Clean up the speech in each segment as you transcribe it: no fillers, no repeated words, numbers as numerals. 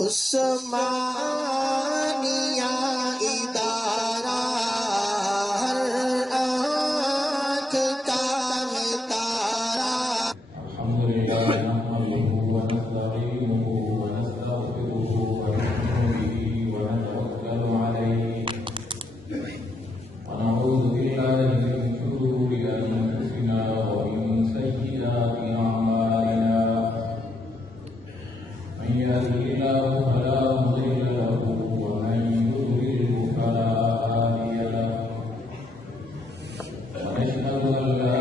عثمانیہ ادارہ ہر آنکھ کا تارا۔ الحمدللہ نحمده ونستعینه ونستغفره ونؤمن به ونتوکل علیہ ونعوذ باللہ من شرور انفسنا ومن سیئات اعمالنا من يهده الله فلا مضل له ومن يضلل فلا هادي له ونشهد ان لا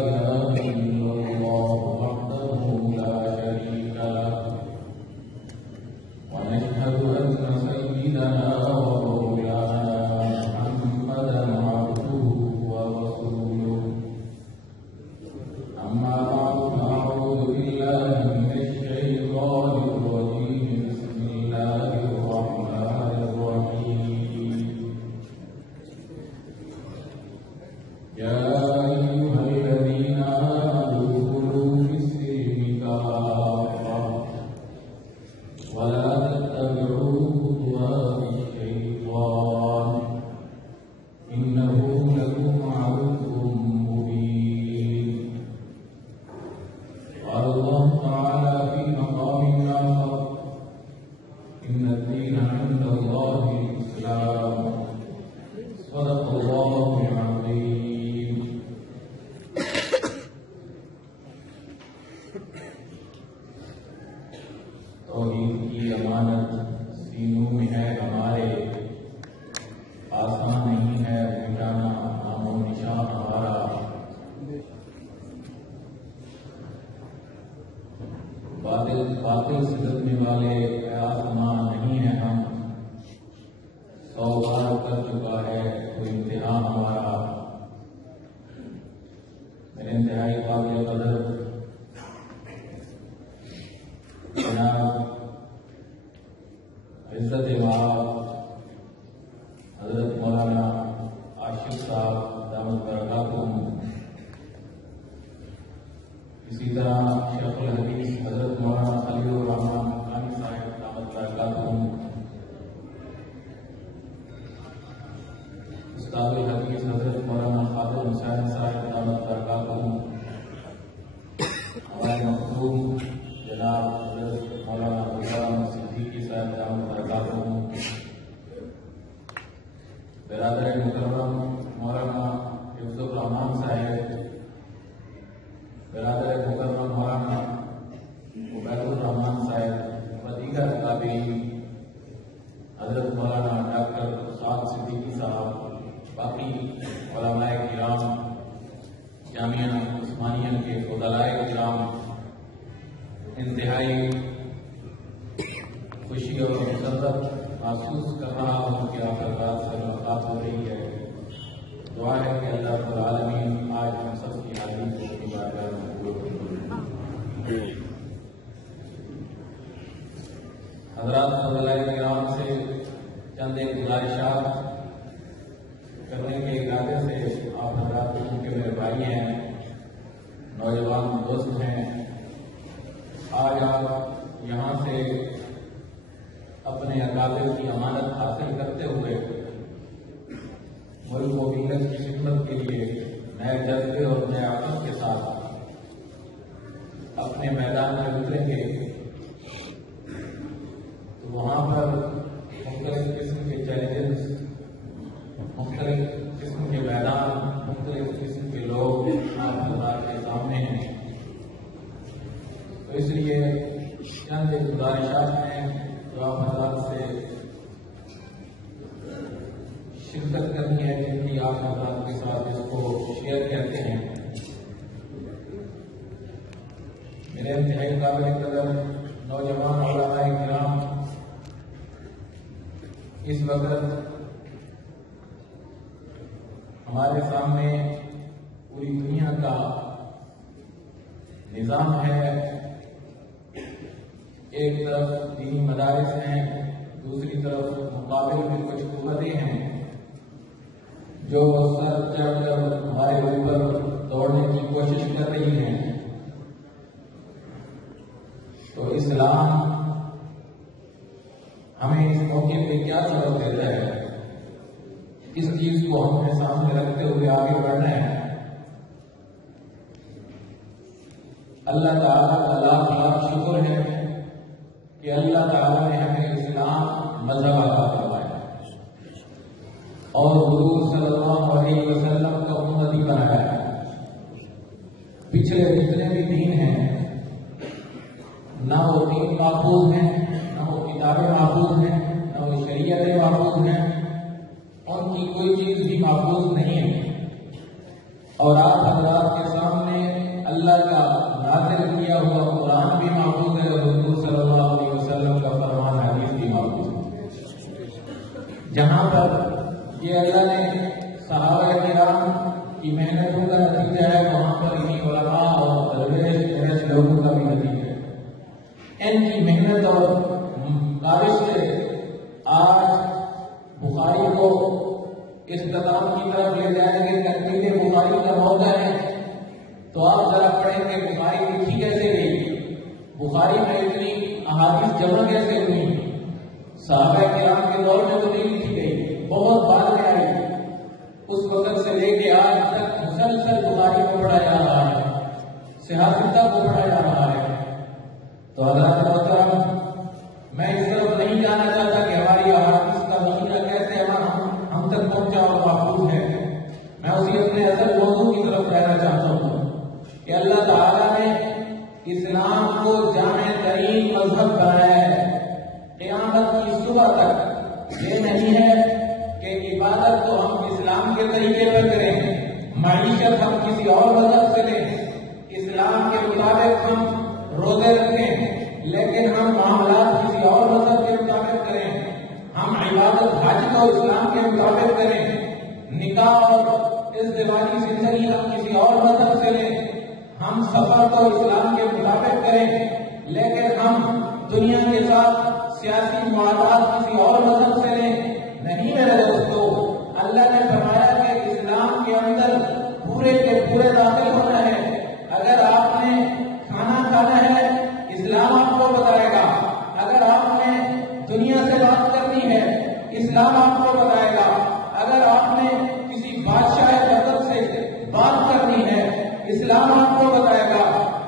اله الا الله وحده لا شريك له ونشهد ان سيدنا ومولانا محمدا عبده ورسوله اما بعد فاعوذ بالله من الشيطان الرجيم بسم الله الرحمن الرحيم يا أيها الذين آمنوا ادخلوا في السلم كافة ولا تتبعوا خطوات الشيطان إنه لكم عدو مبين. قال الله تعالى في مقام آخر إن الدين عند الله الإسلام. صدق الله العظيم. توحید کی امانت سینوں میں ہے ہمارے، آسان نہیں ہے مٹانا نام و نشان ہمارا. باطل سے ڈرنے والے آسمان نہیں ہیں ہم، 100 بار کر چکا ہے وہ امتحان ہمارا. میرے انتہائی قابل قدر جناب عزت وہاب حضرت مولانا عاشق صاحب دامت برکاتہم، اسی طرح شیخ الحدیث حضرت مولانا خلیل الرحمان قانی صاحب دامت برکاتہم، استاد الحدیث حضرت مولانا خادم حسین صاحب دامت برکاتہم، ہمارے مخدوم جناب حضرت مولانا غلام صدیقی صاحب دامت برکاتہم، برادر مکرم مولانا حفظ الرحمان صاحب، برادر مکرم مولانا عبید الرحمان صاحب و دیگر تابعین، حضرت مولانا ڈاکٹر سعد صدیقی صاحب، باقی علماء کرام، جامعہ عثمانیہ کے فضلاء کرام، انتہائی خوشی اور مسرت محسوس کر رہا ہوں کہ آپ حضرات سے ملاقات ہو رہی ہے. دعا ہے کہ اللہ رب العالمین آج ہم سب کی حاضری کو اپنی بارگاہ میں قبول فرمائے. حضرات فضلاء کرام سے چند ایک گزارشات کرنے کے ارادے سے آپ حضرات کے میرے بھائی ہیں، نوجوان دوست ہیں. آج آپ یہاں سے اپنے اکابر کی امانت حاصل کرتے ہوئے ملک و ملت کی خدمت کے لیے نئے جذبے اور نئے عقل کے ساتھ اپنے میدان میں اتریں گے، تو وہاں پر مختلف قسم کے چیلنجز، مختلف قسم کے میدان، مختلف قسم کے لوگ آپ حضرات کے سامنے ہیں. تو اس لیے چند ایک گزارشات ہیں جو آپ حضرات سے شرکت کرنی ہے، کیونکہ آپ حضرات کے ساتھ اس کو شیئر کرتے ہیں. میرے انتہائی قابل قدر نوجوان علماء کرام اس وقت ہمارے سامنے پوری دنیا کا نظام ہے. ایک طرف دینی مدارس ہیں، دوسری طرف مقابل میں کچھ قوتیں ہیں جو سر چڑھ کر ہمارے اوپر دوڑنے کی کوشش کر رہی ہیں. تو اسلام ہمیں اس موقع پہ کیا سبق دیتا ہے، اس چیز کو ہم اپنے سامنے رکھتے ہوئے آگے بڑھنا ہے۔ اللہ تعالیٰ کا لاکھ لاکھ شکر ہے کہ اللہ تعالیٰ نے ہمیں اسلام مذہب عطا فرمایا اور حضور صلی اللہ علیہ وسلم کا امتی بنایا۔ پچھلے جتنے بھی دین ہیں، نہ وہ دین محفوظ ہیں، نہ وہ کتابیں محفوظ ہیں، نہ وہ شریعتیں محفوظ ہیں، ان کی کوئی چیز بھی محفوظ نہیں ہے۔ اور آپ حضرات کے سامنے اللہ کا نازل کیا ہوا قرآن بھی محفوظ ہے اور حضور صلی اللہ علیہ وسلم کا فرمان حدیث بھی محفوظ ہے۔ جہاں پر یہ اللہ نے صحابہ کرام کی محنتوں کا نتیجہ ہے، وہاں پر انہیں علماء اور درویش لوگوں کا بھی نتیجہ ہے۔ ان کی محنت اور کاوش سے آج بخاری کو اختتام کی طرف لے جائیں گے۔ تکمیل بخاری کا موقع ہے تو آپ ذرا پڑھیں کہ بخاری لکھی کیسے گئی، بخاری میں اتنی احادیث جمع کیسے ہوئی۔ صحابہ کرام کے دور میں تو نہیں لکھی گئی، بہت بعد میں آئی۔ اس وقت سے لے کے آج تک مسلسل بخاری کو پڑھا جا رہا ہے، صحاح ستہ کو پڑھا جا رہا ہے۔ تو حضرات محترم، میں اس طرف نہیں جانا چاہتا کہ ہماری احادیث کا مہینہ کیسے ہم تک پہنچا اور محفوظ ہے۔ میں اسی اپنے اصل موضوع کی طرف رہنا چاہتا ہوں کہ اللہ تعالیٰ نے اسلام کو جامع ترین مذہب بنایا ہے۔ قیامت کی صبح تک یہ نہیں ہے کہ عبادت تو ہم اسلام کے طریقے پر کریں، معیشت ہم کسی اور مذہب سے لیں، اسلام کے مطابق ہم روزے رکھیں لیکن ہم معاملات کسی اور مذہب کے مطابق کریں، ہم عبادت حج کو اسلام کے مطابق کریں، نکاح اور ازدواج کی زندگی ہم کسی اور مذہب سے لیں، ہم سفر کو اسلام کے مطابق کریں لیکن ہم دنیا کے ساتھ سیاسی معاہدات کسی اور مذہب سے لیں۔ نہیں میرے دوستو، اللہ نے فرمایا کہ اسلام کے اندر پورے کے پورے داخل ہونا ہے۔ اگر آپ نے کھانا کھانا ہے، اسلام آپ کو بتائے گا۔ اگر آپ نے دنیا سے بات کرنی ہے، اسلام آپ کو بتائے گا۔ اگر آپ نے کسی بادشاہ قطر سے بات کرنی ہے، اسلام آپ کو بتائے گا۔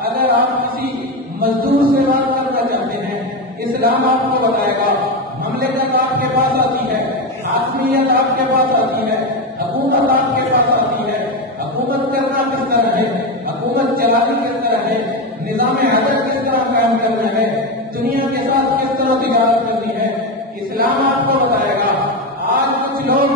اگر آپ کسی مزدور سے بات کرنا چاہتے ہیں، اسلام آپ کو بتائے گا۔ مملکت آپ کے پاس آتی ہے، حاکمیت آپ کے پاس آتی ہے، حکومت آپ کے پاس آتی ہے۔ حکومت کرنا کس طرح ہے، حکومت چلانی کس طرح ہے، نظام عدل کس طرح قائم کرنا ہے، دنیا کے ساتھ کس طرح تجارت کرنی ہے، اسلام آپ کو بتائے گا۔ آج کچھ لوگ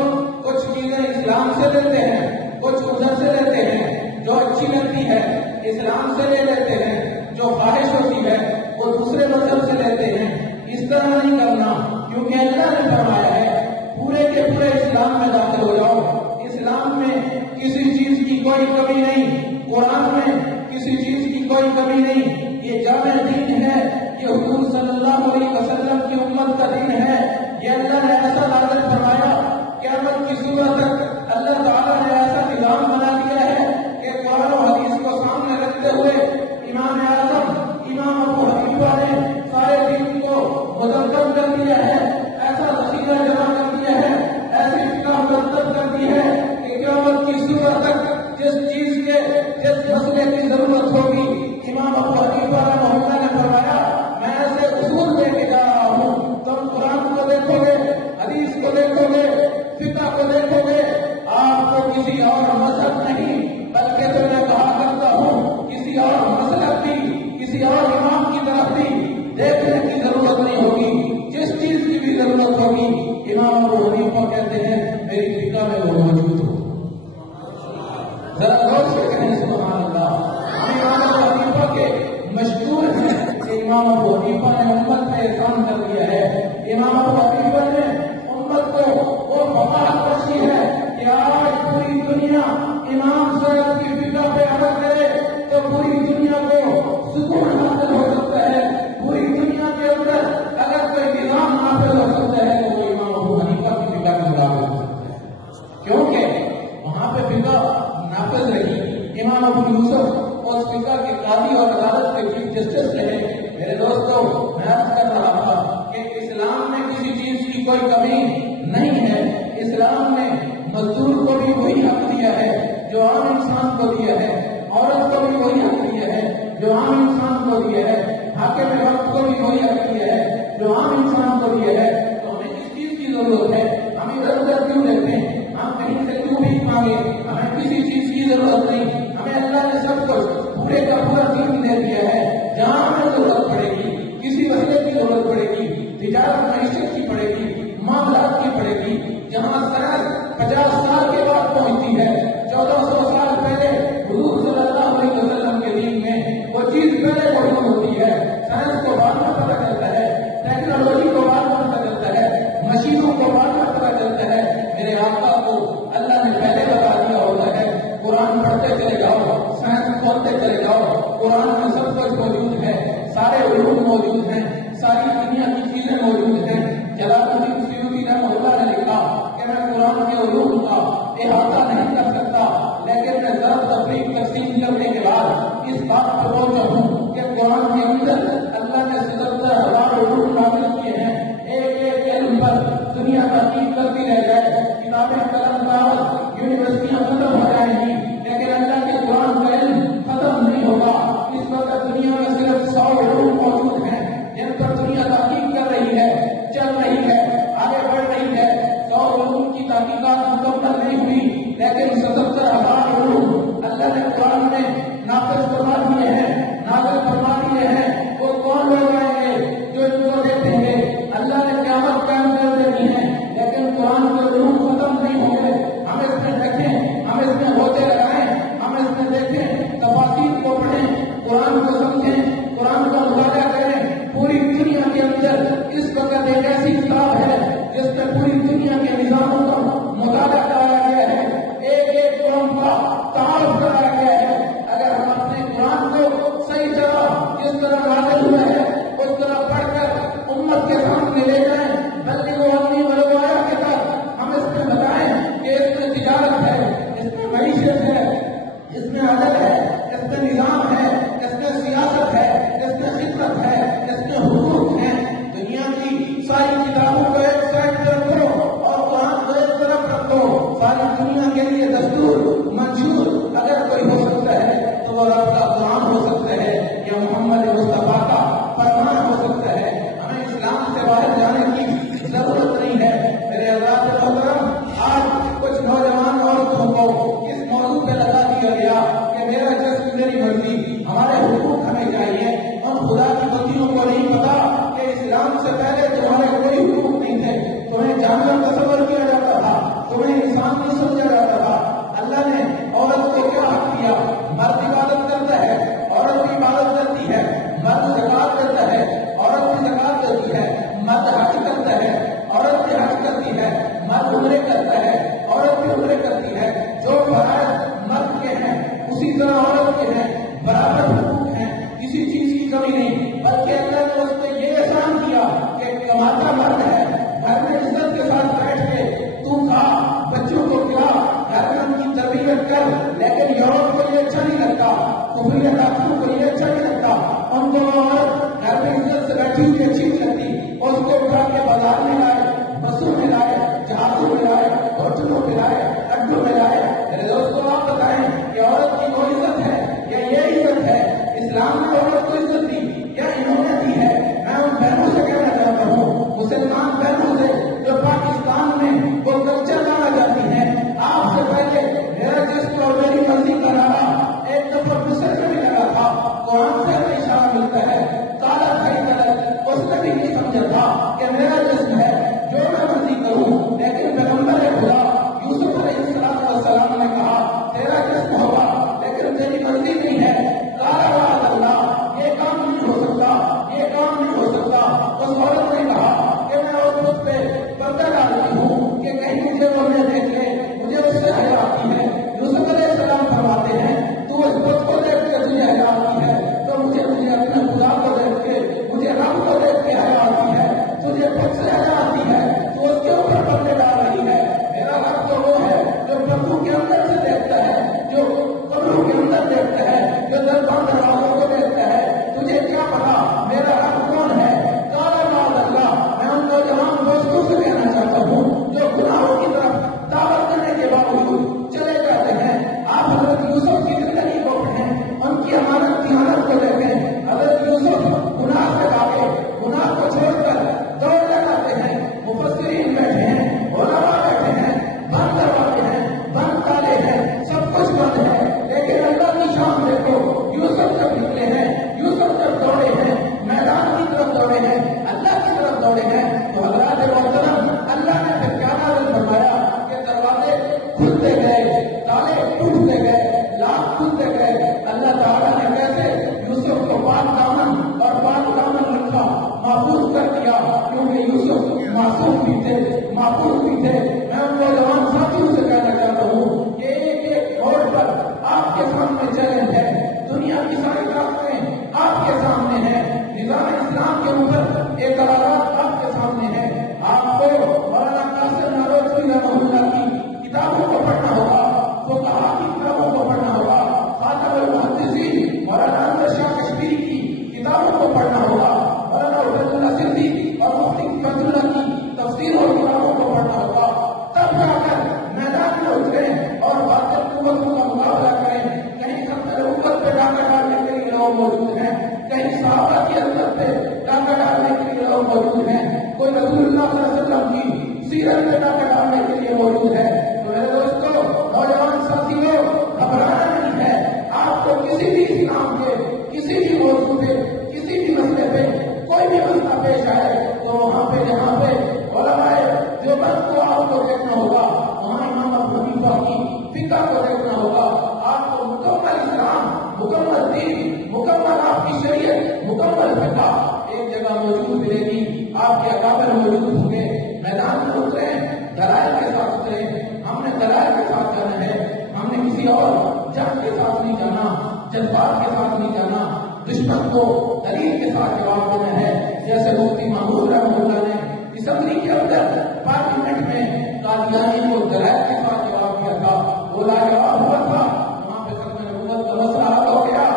کچھ چیزیں اسلام سے لیتے ہیں، کچھ ادھر سے لیتے ہیں، جو اچھی لگتی ہے اسلام سے لے لیتے ہیں، جو خواہش ہوتی ہے وہ دوسرے مذہب سے لیتے ہیں۔ اس طرح نہیں کرنا، کیونکہ اللہ نے فرمایا ہے پورے کے پورے اسلام میں داخل ہو جاؤ۔ اسلام میں کسی چیز کی کوئی کمی نہیں، قرآن میں کسی چیز کی کوئی کمی نہیں۔ یہ جامع دین ہے، یہ حضور صلی اللہ علیہ وسلم کی امت کا دین ہے۔ یہ اللہ نے ایسا نازل فرمایا، قیامت کی صبح تک اللہ تعالیٰ نے ایسا نظام بنا دیا ہے کہ قرآن و حدیث کو سامنے رکھتے ہوئے امام اعظم امام ابو حنیفہ نے سارے دین کو مدمم کر دیا ہے، ایسا ذخیرہ جمع کر دیا ہے، ایسی فقہ مرتب کر دی ہے کہ قیامت کی صبح تک جس چیز کے جس مسئلے کی ضرورت ہوگی، امام ابو حنیفہ رحمہ اللہ نے فرمایا میں ایسے اصول لے کے جا رہا ہوں، تم قرآن کو دیکھو گے، حدیث کو دیکھو گے، فقہ کو دیکھو گے، آپ کو کسی اور مذہب نہیں بلکہ تو میں کہا کرتا ہوں کسی اور مذہب کی، کسی اور امام کی طرف بھی دیکھنے کی ضرورت نہیں ہوگی۔ جس چیز کی بھی ضرورت ہوگی، امام ابو حنیفہ کہتے ہیں میری فقہ میں وہ موجود ہو۔ ذرا غور سے کہیں سبحان اللہ۔ امام ابو حنیفہ کے مشہور ہیں کہ امام ابو حنیفہ نے امت میں احسان کر دیا ہے۔ امام ابو حنیفہ نے امت کو وہ فقاہت بخشی ہے کہ آج پوری دنیا کی کوئی کمی نہیں ہے. اسلام نے مزدور کو بھی وہی حق دیا ہے جو عام انسان کو دیا ہے, عورت کو بھی وہی حق دیا ہے جو عام انسان کو دیا ہے, حاکم وقت کو بھی وہی حق دیا ہے جو عام انسان کو دیا ہے. تو ہمیں کس چیز کی ضرورت ہے؟ ہم ادھر ادھر کیوں دیکھتے ہیں؟ ہم کہیں سے کیوں بھی مانگے؟ ہمیں کسی چیز کی ضرورت نہیں. ہمیں اللہ نے سب کچھ پورے کا پورا دین دے دیا ہے. جہاں ہمیں ضرورت پڑے گی, کسی وسیلے کی ضرورت پڑے گی, تجارت معیشت کی پڑے گی, معاملات کی پڑے گی, جہاں سائنس 50 سال کے بعد پہنچتی ہے, 1400 سال پہلے حضور صلی اللہ علیہ وسلم کے دین میں وہ چیز پہلے موجود ہوتی ہے. سائنس کو بعد میں پتہ چلتا ہے, ٹیکنالوجی کو بعد میں پتہ چلتا ہے, مشینوں کو بعد میں پتہ چلتا ہے. میرے آقا کو اللہ نے پہلے بتا دیا ہوتا ہے. قرآن پڑھتے چلے جاؤ, سائنس کھولتے چلے جاؤ, قرآن میں سب کچھ موجود ہے, سارے علوم موجود ہیں, ساری دنیا کی چیزیں موجود ہیں. جلال الدین سیوطی رحمہ اللہ نے لکھا کہ میں قرآن کے علوم کا احاطہ نہیں کر سکتا, لیکن میں ضرب تفریق تقسیم کرنے کے بعد اس بات پر پہنچا ہوں کہ قرآن کے اندر اللہ نے 77,000 علوم نازل کیے ہیں. ایک علم پر دنیا تحقیق کرتی رہ جائے, کتابیں قلم کاغذ یونیورسٹیاں ختم ہو جائیں گی, لیکن اللہ کے قرآن کا علم ختم نہیں ہوگا. اس وقت دنیا میں صرف 100 علوم موجود ہیں جن پر دنیا تحقیق کر رہی ہے, چل رہی ہے, آگے بڑھ رہی ہے. 100 علوم کی تحقیقات مکمل نہیں ہوئی, لیکن 77,000 علوم اللہ نے قرآن میں نافذ فرما دیے ہیں, نازل فرما دیے ہیں. وہ کون لوگ آئیں گے جو ان کو دیکھیں گے؟ اللہ نے قیامت قائم کر دینی ہے, لیکن قرآن کے علوم ختم نہیں ہوں گے. ہم اس میں دیکھیں, ہم اس میں ہوتے لگائیں, ہم اس میں دیکھیں, تفاسیر کو پڑھیں, قرآن کو سمجھیں, قرآن کا مطالعہ کریں. پوری دنیا کے اندر اس وقت ایک ایسی کتاب ہے جس میں پوری دنیا کے نظاموں کا مطالعہ کرایا گیا ہے, ایک قوم کا تعارف کرایا گیا ہے. اگر ہم اپنے قرآن کو صحیح طرح جس طرح نازل ہوا ہے اس طرح پڑھ کر امت کے سامنے لے جائیں, بلکہ وہ اپنی ولوایا کے ساتھ ہم اس میں بتائیں کہ اس میں تجارت ہے, اس میں معیشت ہے, اس میں عدل ہے, اس میں نظام ہے, اس میں سیاست ہے, اس میں خدمت ہے, اس میں حقوق ہیں. دنیا کی ساری کتابوں کو ایک سائڈ طرف کرو اور قرآن کو ایک طرف رکھو. ساری دنیا کے لیے دستور منشور اگر کوئی ہو سکتا ہے تو وہ رب کا قرآن ہو سکتا ہے یا محمد مصطفیٰ کا فرمان ہو سکتا ہے. ہمیں اسلام سے باہر جانے کی ضرورت نہیں ہے. میرے حضرات محترم, آج کچھ نوجوان عورتوں کو اس موضوع پہ لگا دیا گیا کہ میرا جسم میری مرضی, ہمارے حقوق ہمیں چاہیے. اور خدا کی بندیوں کو نہیں پتا کہ اسلام سے پہلے تمہارے کوئی حقوق نہیں تھے. تمہیں جانور تصور کیا جاتا تھا, تمہیں انسان نہیں سمجھا جاتا تھا. اللہ نے عورت کو کیا حق دیا؟ مرد عبادت کرتا ہے, عورت بھی عبادت کرتی ہے. مرد زکات دیتا ہے, عورت بھی زکات دیتی ہے. مرد حج کرتا ہے, عورت بھی حج کرتی ہے. مرد عمرے کرتا ہے, عورت بھی عمرے کرتی ہے. جو فرائض مرد کے ہیں اسی طرح عورت کے ہیں, برابر حقوق ہیں, کسی چیز کی کمی نہیں. بلکہ اللہ نے اس پہ یہ احسان کیا کہ کماتا مرد ہے, گھر میں عزت کے ساتھ بیٹھ کے تو کھا, بچوں کو کھلا, گھر میں ان کی تربیت کر. لیکن یورپ کو یہ اچھا نہیں لگتا, کفری ڈاکٹروں کو یہ اچھا نہیں لگتا. ان کو عورت گھر میں عزت سے بیٹھی ہوئی اچھی نہیں لگتی. اس کو اٹھا کے بازار میں لائے, بسوں میں لائے, جہازوں میں لائے, ہوٹلوں میں لائے, اڈوں میں لائے. میرے دوستوں, آپ بتائیں کہ عورت کی کوئی عزت ہے یا یہ عزت ہے؟ اسلام نے عورت کو عزت دی یا انہوں نے دی ہے؟ میں ان بہنوں سے کہنا چاہتا ہوں, مسلمان بہنوں سے جو پاکستان میں وہ کلچر لانا چاہتی ہیں, آپ سے پہلے میرا جسم اور میری مرضی کا نعرہ ایک دفعہ مصر میں بھی لگا تھا. قرآن سے ہمیں اشارہ ملتا ہے, کالا کھائی غلط, اس نے بھی نہیں سمجھا تھا کہ میرا جسم ہے جو میں مرضی کروں. لیکن پیغمبر خدا یوسف علیہ السلام نے کہا تیرا جسم ہوگا لیکن تیری مرضی نہیں ہے. کالا اللہ, یہ کام نہیں ہو سکتا, یہ کام نہیں ہو سکتا. اس عورت نے کہا کہ میں اس خود پہ پردہ ڈالتی ہوں کہ کہیں مجھے وہ نہ دیکھ لے, مجھے اس سے حیا آتی ہے. یوسف علیہ السلام فرماتے ہیں تو اس خود کو دیکھ کے تجھے حیا آتی ہے تو مجھے اپنے خدا کو دیکھ کے, مجھے رب کو دیکھ کے حیا آتی ہے. تجھے مضبوط ہوں گے، میدان میں اترے دلائل کے ساتھ اترے. ہم نے دلائل کے ساتھ جانا ہے، ہم نے کسی اور جنگ کے ساتھ نہیں جانا، جذبات کے ساتھ نہیں جانا. دشمن کو دلیل کے ساتھ جواب دینا ہے. جیسے مفتی محمود رحمۃ اللہ نے اسمبلی کے اندر پارلیمنٹ میں قادیانی کو دلائل کے ساتھ جواب دیا تھا، وہ لاجواب ہوا تھا. وہاں پہ ختم نبوت کا مسئلہ حل ہو گیا.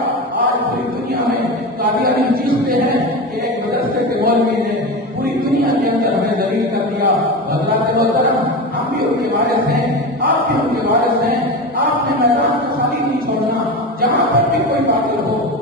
آج پوری دنیا میں قادیانی چیختے ہیں کہ ایک مدرسے کے مولوی نے پوری دنیا کے اندر ہمیں دلیل کر دیا. حضرات محترم، ہم بھی ان کے وارث ہیں، آپ بھی ان کے وارث ہیں. آپ نے میدان کو خالی نہیں چھوڑنا. جہاں پر بھی کوئی باطل ہو